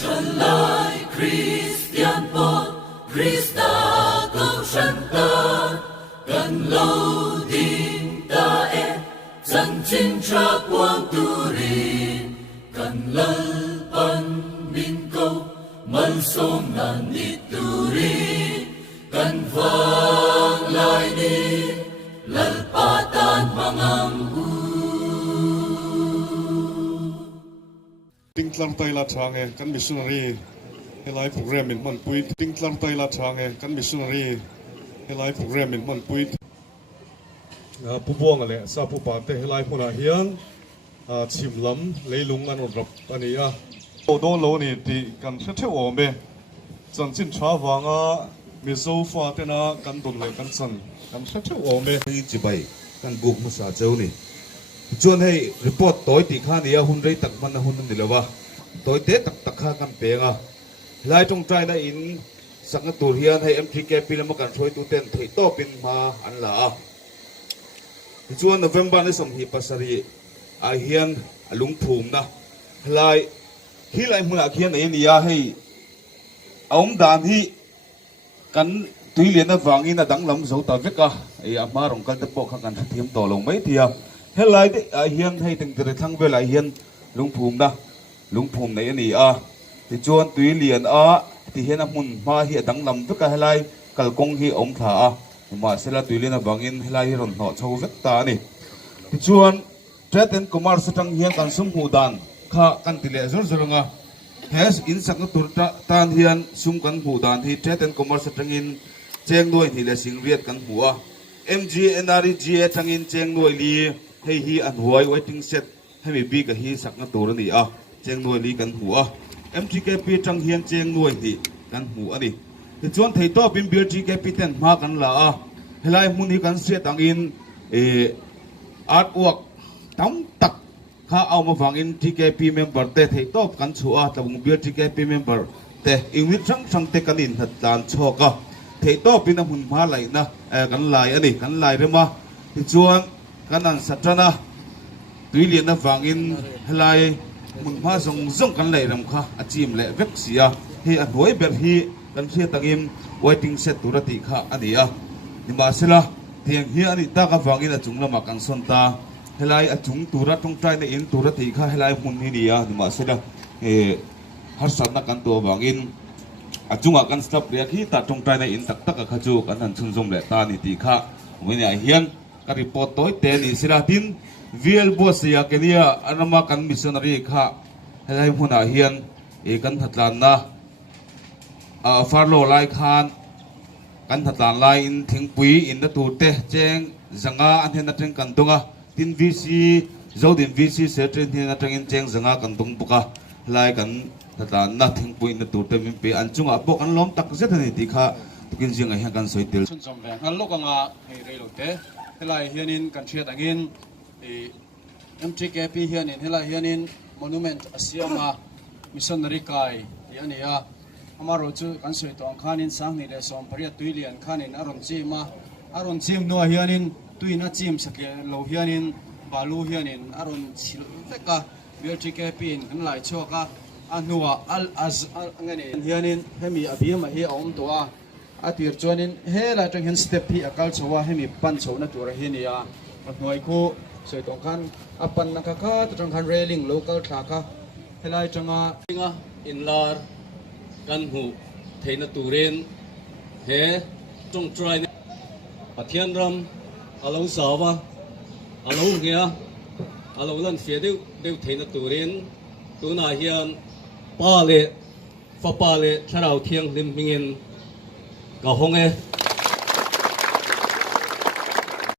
Trần lai Christian Paul Christa câu sanh ta cần lâu tin ta em dân chính tra quang tu rin cần lal pan min câu man som nan ít tu rin cần vang lai đi lal patan mangang Tingtlang tay la change kan missionary helai program in man pui tingtlang tay la change kan missionary helai program in man pui pu buang ale sa pu pa te helai huna hian chim lam leilung an rap ani a do lo ni ti kan the o me chan chin tha wanga mi zo fa te na kan don le kan chan kan the o me chi bai kan buk ma sa chau ni chuan hei report toy ti kha nia hun rei tak man hun ni lawa toy te tak tak kha kan penga lai trong trai na in sang tur hian hei mtk pilama kan thoi tu ten thei to pin ma an la chuan November ni som hi pasari a hian alung phum na lai hi lai huna khian ei nia hei aum dan hi kan tui lian na wangin a dang lam zo ta veka ei ama rong kan te po kha kan thiam to lo mai tia helai de hian hei teng tere thang ve lai hian lungphum nei ani a ti chuan tui lian a ti hian a mun ma hi dang lam veka helai kalkong hi om tha a ma sela tui lian a wangin helai hi ron no chho vek ta ni ti chuan traten kumar satang hian kan sum hu dan kha kan ti le zor zoronga has in sang tur tan hian sum kan hu dan hi traten kumar satang in cheng noi ni le sing riat kan hua MGNRG thangin cheng noi li hei hi an huai waiting set hemi bi ka hi sakna tur ni a cheng noi li kan hua MTKP tang hian cheng noi hi kan hu ani ti chuan thei to pin BTKP ten ma kan la a helai mun hi kan se tangin artwork tam tak kha au ma wangin TKP member te thei to kan chua tabung BTKP member te English sang te kan in hat dan choka thei to pin a mun ma lai na kan lai ani kan lai rema ti chuan kan an satrana tui lian na wangin helai mun ma zong kan lai ram kha achim le vek sia hi a hoi ber hi kan thia tangim waiting set turati kha ania ni ma sela thiang hi ani ta ka wangin a chunglama kan son ta helai a chung tura tong trai na in turati kha helai mun hi nia ni ma sela har san na kan to wangin a chunga kan stop ria khi ta tong trai na in tak tak kha chu kan han chun zom le ta ni ti kha ngoi a hian ka report toy te ni sila tin VL boss ya kenia anama kan missionary kha helai huna hian kan thatlan na farlo lai khan kan thatlan lai in thingpui in na tu te cheng zanga an hen na teng kan tunga tin VC zodin VC se tren hin na teng in cheng zanga kan tung buka lai kan thatlan na thingpui in na tu te min pe an chunga bok an lom tak zet ni ti kha tukin jing a hian kan soitel chun som ve ngal lokanga hei reilo te helai hianin kan thiat angin MTKP hianin helai hianin monument asiama missionary kai tiania amaro chu kan soi tong khanin sang ni le som paria tuilian khanin aron chim no hianin tuina chim sakle lo hianin balu hianin aron chil veka MTKP in kan lai choka anua al az ngani hianin hemi abiama hi om toa atir chuanin hela tang hen step hi akal chowa hemi pan chona tur hiania noi khu soi tong khan apan nakaka tang khan railing local thaka helai changa inlar kan hu theina turen he tong trai pathian ram alo sawa alo ngia alo lan fe deu theina turen tuna hian pa le fa pa le tharau thiang lim mingin ka honge